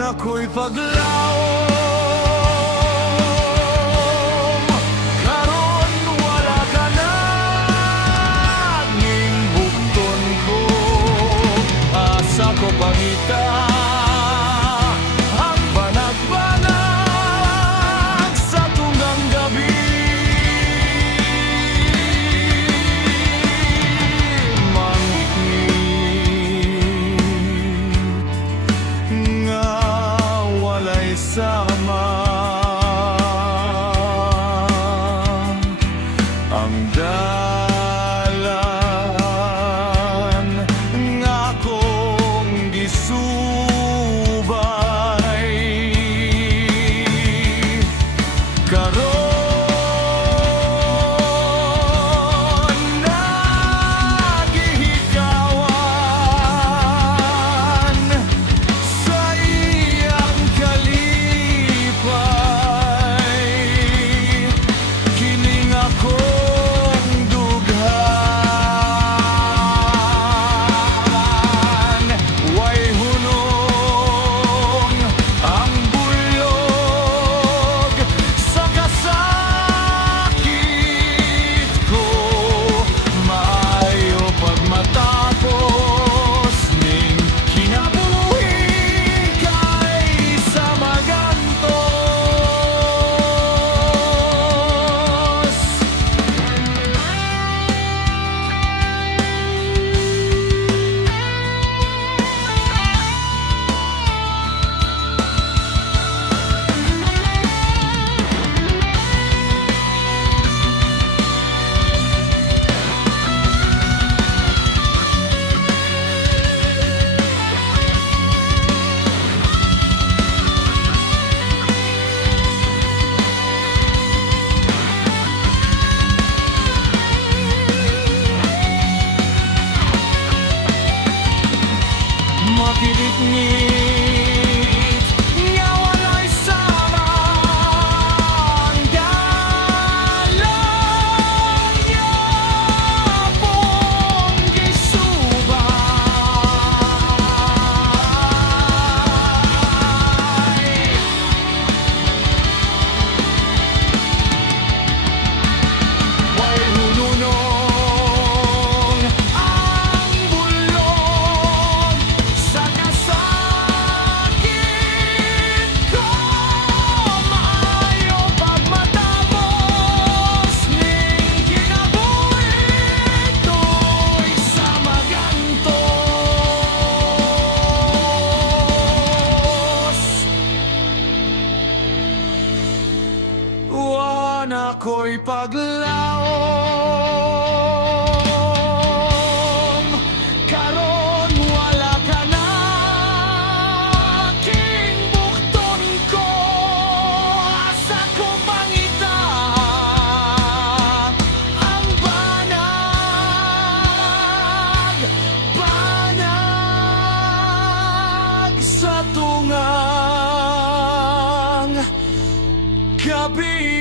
ako'y paglaom. Karon wala ka na, nging bukton ko. Asa ko pangita ang banag-banag sa tunggang gabi. Sama ang dalan nga akong gisubay. Karon nagihikawan sa iyang makilit-ngit nga walay sama ang dalan nga akong gisubay. Way hununong ang bulog sa kasakit ko. Maayo pagmatapos ning kinabuhi to'y sa magantos. Wan ako'y paglaom. Karon wala ka na, king bukton ko. Asa ko pangita ang banag sa tungang gabi.